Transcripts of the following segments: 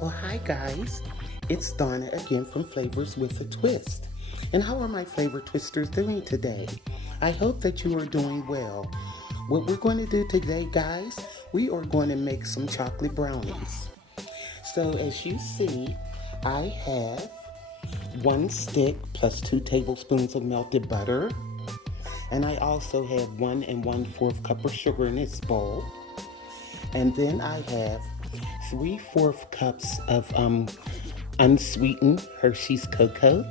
Well, hi guys, it's Donna again from Flavors with a Twist. And how are my flavor twisters doing today? I hope that you are doing well. What we're going to do today, guys, we are going to make some chocolate brownies. So as you see, I have 1 stick plus 2 tablespoons of melted butter. And I also have 1 1/4 cup of sugar in this bowl. And then I have 3/4 cups of unsweetened Hershey's cocoa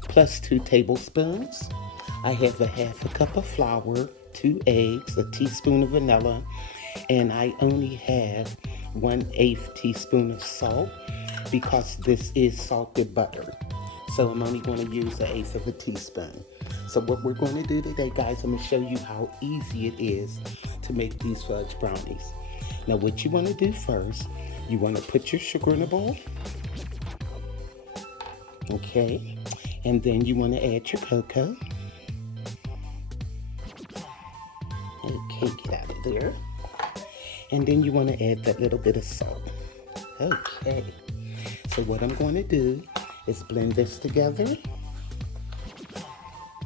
plus 2 tablespoons. I have a 1/2 cup of flour, 2 eggs, a teaspoon of vanilla, and I only have 1/8 teaspoon of salt because this is salted butter. So I'm only going to use 1/8 of a teaspoon. So what we're going to do today, guys, I'm going to show you how easy it is to make these fudge brownies. Now what you want to do first, you want to put your sugar in a bowl. Okay. And then you want to add your cocoa. Okay, get out of there. And then you want to add that little bit of salt. Okay. So what I'm going to do is blend this together.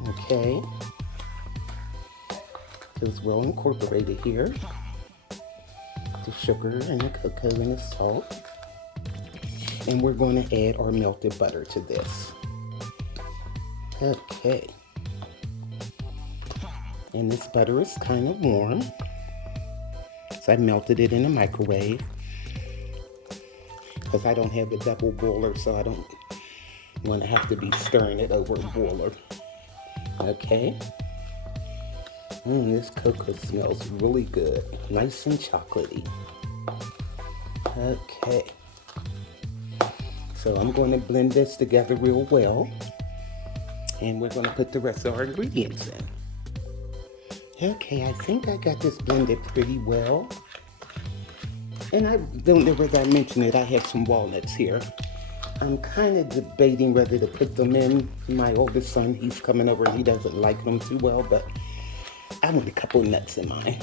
Okay. So it's well incorporated here. The sugar and the cocoa and the salt. And we're going to add our melted butter to this. Okay. And this butter is kind of warm. So I melted it in the microwave. Because I don't have a double boiler, so I don't want to have to be stirring it over a boiler. Okay. This cocoa smells really good. Nice and chocolatey. Okay. So I'm going to blend this together real well. And we're going to put the rest of our ingredients in. Okay, I think I got this blended pretty well. And I don't know whether I mentioned it, I have some walnuts here. I'm kind of debating whether to put them in. My oldest son, he's coming over and he doesn't like them too well, but I want a couple nuts in mine.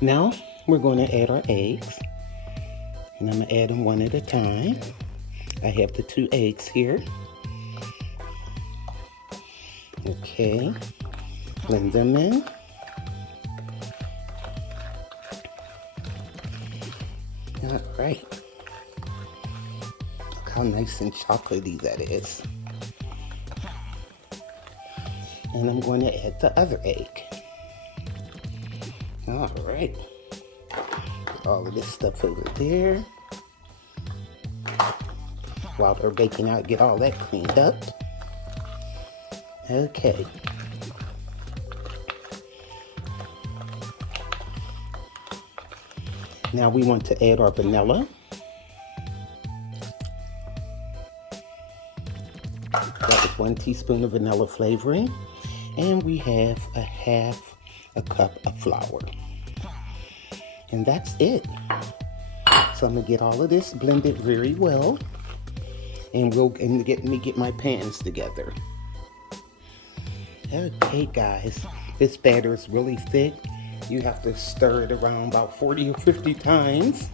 Now, we're going to add our eggs. And I'm going to add them one at a time. I have the 2 eggs here. Okay. Blend them in. All right. Look how nice and chocolatey that is. And I'm going to add the other egg. All right. Put all of this stuff over there. While they're baking out, get all that cleaned up. Okay. Now we want to add our vanilla. That is 1 teaspoon of vanilla flavoring. And we have a 1/2 cup of flour. And that's it. So I'm going to get all of this blended very well. And get my pans together. Okay, guys. This batter is really thick. You have to stir it around about 40 or 50 times.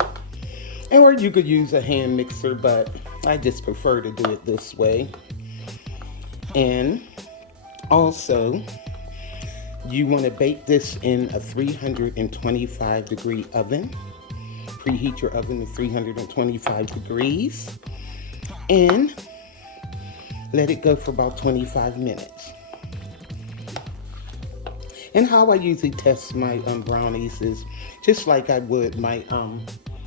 Or you could use a hand mixer, but I just prefer to do it this way. And also, you want to bake this in a 325-degree oven. Preheat your oven to 325 degrees. And let it go for about 25 minutes. And how I usually test my brownies is just like I would my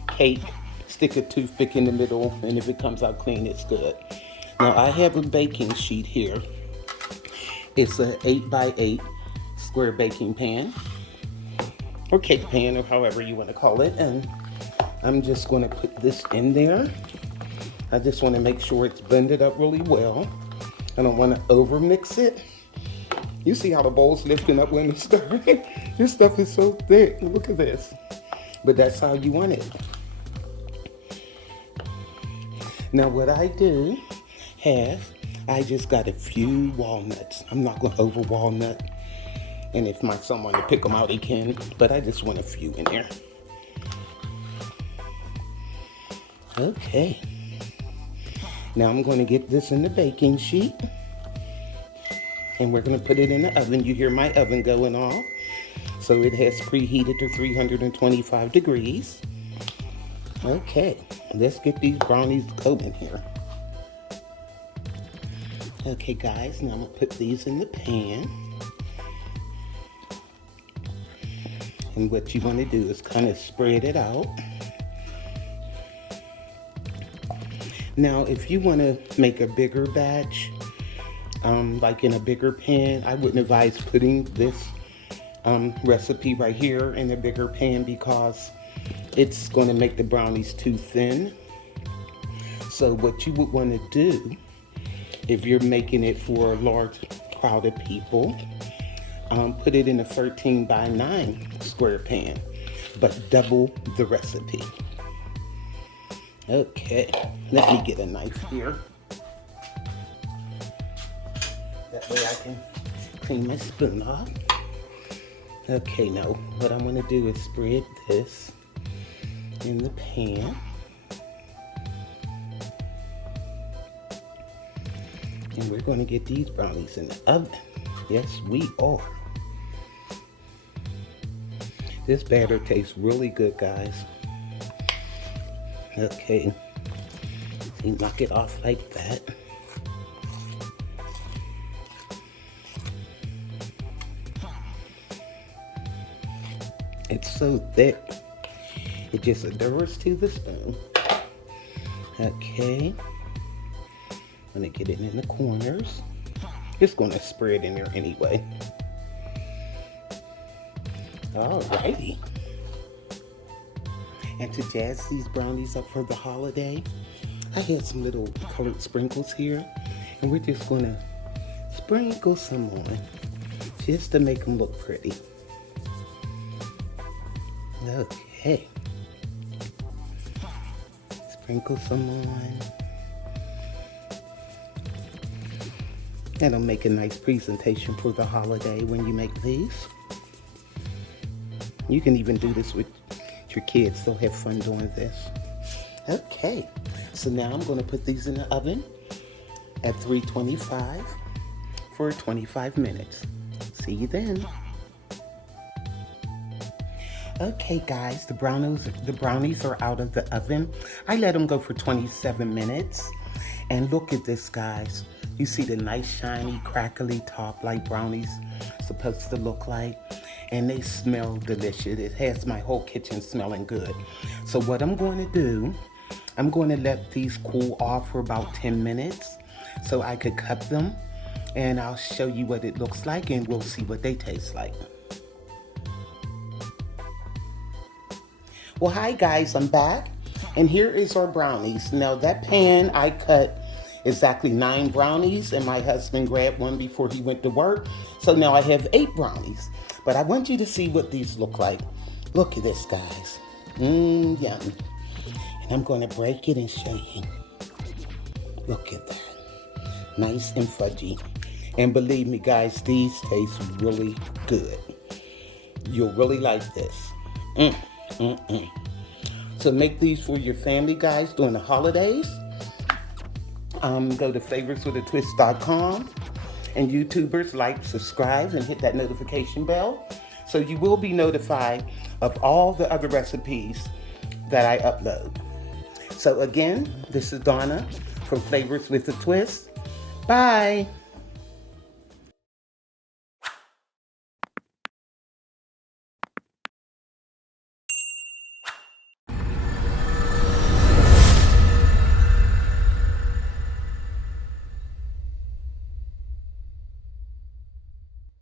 cake. Stick a toothpick in the middle, and if it comes out clean, it's good. Now I have a baking sheet here. It's an 8x8 square baking pan, or cake pan, or however you want to call it. And I'm just going to put this in there. I just want to make sure it's blended up really well. I don't want to over mix it. You see how the bowl's lifting up when it's stirring? This stuff is so thick. Look at this. But that's how you want it. Now what I do I just got a few walnuts. I'm not going to over walnut. And if my son wants to pick them out, he can. But I just want a few in there. Okay. Now I'm going to get this in the baking sheet. And we're going to put it in the oven. You hear my oven going off. So it has preheated to 325 degrees. Okay, let's get these brownies coated here. Okay guys, now I'm going to put these in the pan. And what you want to do is kind of spread it out. Now if you want to make a bigger batch, like in a bigger pan, I wouldn't advise putting this recipe right here in a bigger pan because it's going to make the brownies too thin. So what you would want to do if you're making it for a large crowd of people, put it in a 13 by 9 square pan, but double the recipe. Okay, let me get a knife here. That way I can clean my spoon off. Okay, now what I'm going to do is spread this in the pan. And we're going to get these brownies in the oven. Yes, we are. This batter tastes really good, guys. Okay, you knock it off like that. It's so thick, it just adheres to the spoon. Okay, I'm gonna get it in the corners. Just gonna spread in there anyway. Alrighty. And to jazz these brownies up for the holiday, I had some little colored sprinkles here, and we're just gonna sprinkle some on, just to make them look pretty. Okay. Sprinkle some on. That'll make a nice presentation for the holiday when you make these. You can even do this with your kids. They'll have fun doing this. Okay. So now I'm going to put these in the oven at 325 for 25 minutes. See you then. Okay guys, the brownies are out of the oven. I let them go for 27 minutes. And look at this, guys. You see the nice shiny crackly top like brownies supposed to look like, and they smell delicious. It has my whole kitchen smelling good. So what I'm going to do, I'm going to let these cool off for about 10 minutes so I could cut them, and I'll show you what it looks like and we'll see what they taste like. Well, hi guys, I'm back, and here is our brownies. Now that pan, I cut exactly 9 brownies, and my husband grabbed one before he went to work. So now I have 8 brownies, but I want you to see what these look like. Look at this, guys. Yum. And I'm gonna break it and show you. Look at that. Nice and fudgy. And believe me, guys, these taste really good. You'll really like this. So make these for your family, guys, during the holidays. Go to flavorswithatwist.com, and YouTubers, like, subscribe, and hit that notification bell so you will be notified of all the other recipes that I upload. So again, this is Donna from Flavors with a Twist. Bye.